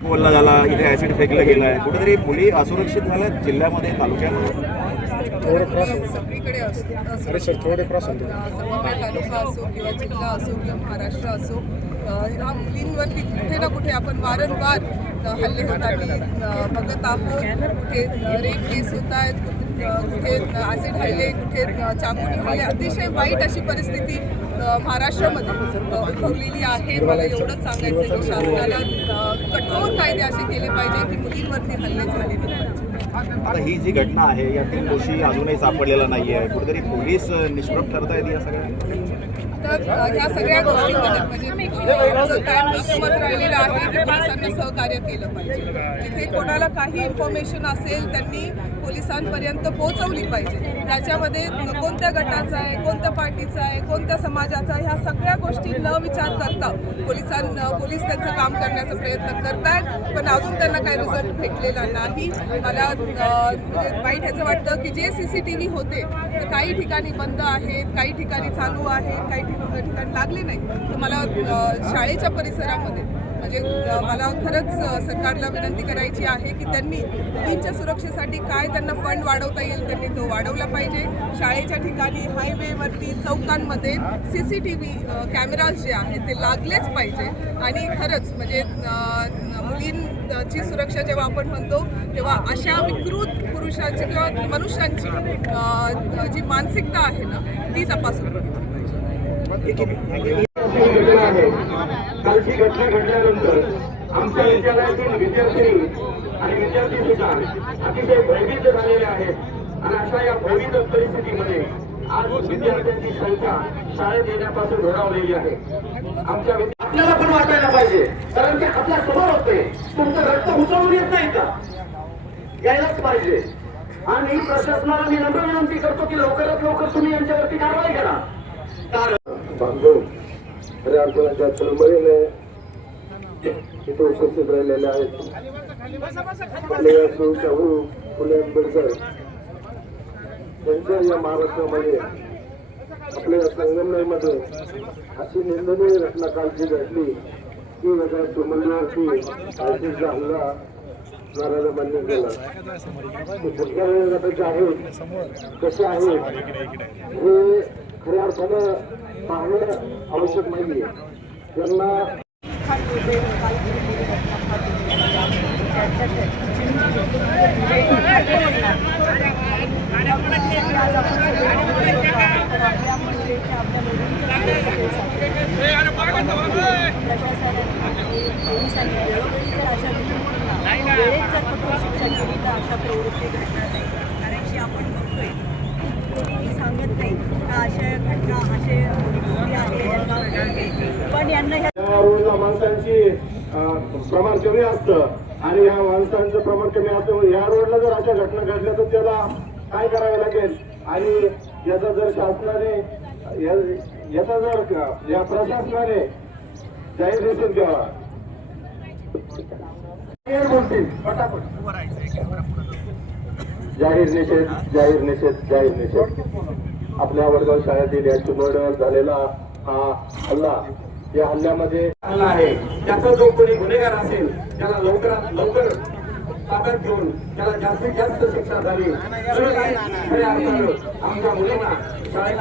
बोलला झाला, इथे ऍसिड फेकलं गेलं आहे, कुठेतरी मुली असुरक्षित झाल्या जिल्ह्यामध्ये, तालुक्यामध्ये. सगळीकडे समन्वय तालुका असो किंवा जिल्हा असो किंवा महाराष्ट्र असो, ह्या मुलींवरती कुठे ना कुठे आपण वारंवार हल्ले होताना बघत आहोत. कुठे रेप केस होत आहेत, कुठे ॲसिड हल्ले, कुठे चाकूने हल्ले. अतिशय वाईट अशी परिस्थिती महाराष्ट्रामध्ये उद्भवलेली आहे. मला एवढंच सांगायचं आहे की शासनाला कठोर कायदे असे केले पाहिजे की मुलींवरती हल्ले झाले नाही. आता ही जी घटना आहे, या 3 दोषी अजूनही सापडलेला नाही आहे, कुठेतरी पोलीस निष्प्रभ ठरतायत या सगळ्या. तर ह्या सगळ्या गोष्टींमध्ये म्हणजे काय मत राहिलेलं आहे की पोलिसांना सहकार्य केलं पाहिजे. जिथे कोणाला काही इन्फॉर्मेशन असेल त्यांनी पोलिसांपर्यंत पोहोचवली पाहिजे. त्याच्यामध्ये कोणत्या गटाचा आहे, कोणत्या पार्टीचा आहे, कोणत्या समाजाचा, ह्या सगळ्या गोष्टी न विचार करता पोलीस त्यांचं काम करण्याचा प्रयत्न करतायत, पण अजून त्यांना काही रिझल्ट भेटलेला नाही. मला म्हणजे वाईट ह्याचं वाटतं की जे CCTV होते ते काही ठिकाणी बंद आहेत, काही ठिकाणी चालू आहेत, काही ठिकाणी लागले नाही. तर मला शाळेच्या परिसरामध्ये म्हणजे मला खरंच सरकारला विनंती करायची आहे की त्यांनी मुलींच्या सुरक्षेसाठी काय त्यांना फंड वाढवता येईल त्यांनी तो वाढवला पाहिजे. शाळेच्या ठिकाणी, हायवेवरती, चौकांमध्ये CCTV कॅमेराज जे आहेत ते लागलेच पाहिजे. आणि खरंच म्हणजे मुलींची सुरक्षा जेव्हा आपण म्हणतो तेव्हा अशा विकृत पुरुषांची किंवा मनुष्यांची जी मानसिकता आहे ना ती तपासून बघितली पाहिजे. कालची घटना घडल्यानंतर आमच्या विद्यालयातील विद्यार्थी आणि विद्यार्थी सुद्धा अतिशय भयभीत झालेले आहेत. आणि अशा या भयभीत परिस्थितीमध्ये आज विद्यार्थ्यांची संख्या शाळेत येण्यापासून घोडावलेली आहे. आमच्या आपल्याला पण वाटायला पाहिजे, कारण ते आपल्या समोर होते. तुमचं रक्त उचलून येत नाही का? यायलाच पाहिजे. आणि प्रशासनाला मी नम्र विनंती करतो की लवकरात लवकर तुम्ही यांच्यावरती कारवाई करा. बांधव खऱ्या अडचणाच्या तळमळीने इथे उपस्थित राहिलेले आहेत. शाहू फुले आंबेडकर त्यांच्या या महाराष्ट्रामध्ये आपल्या संगमनेरमध्ये अशी निंदनीय घटना कालची घडली की वेगळ्या तुमल्यावरती ऍसिडचा हल्ला नारायण मान्य केला. कुठल्या गटाचे आहेत, कसे आहेत हे खऱ्या अर्थानं पाहणं आवश्यक नाहीये. त्यांना पोलिसांनी वेळोवेळी जर अशा वेळेत जर कठोर शिक्षा केली तर अशा प्रवृत्ती घडणार नाही. कारण की आपण बघतोय मी सांगत नाही का अशा घटना असे आहे, पण यांना रोडला माणसांची प्रमाण कमी असतं आणि या माणसांचं प्रमाण कमी असतं. या रोडला जर अशा घटना घडल्या तर त्याला काय करावे लागेल आणि याचा जर शासनाने याचा जर या प्रशासनाने जाहीर निषेध द्यावा. बोलतील पटापट जाहीर निषेध, जाहीर निषेध, जाहीर निषेध. आपल्या वडगाव शाळेतील या चिमोड्यावर झालेला हा हल्ला, या हल्ल्यामध्ये हल्ला आहे. त्याचा जो कोणी गुन्हेगार असेल त्याला लवकरात लवकर ताब्यात घेऊन त्याला जास्तीत जास्त शिक्षा झाली. खऱ्या अर्थानं आमच्या मुलींना शाळेत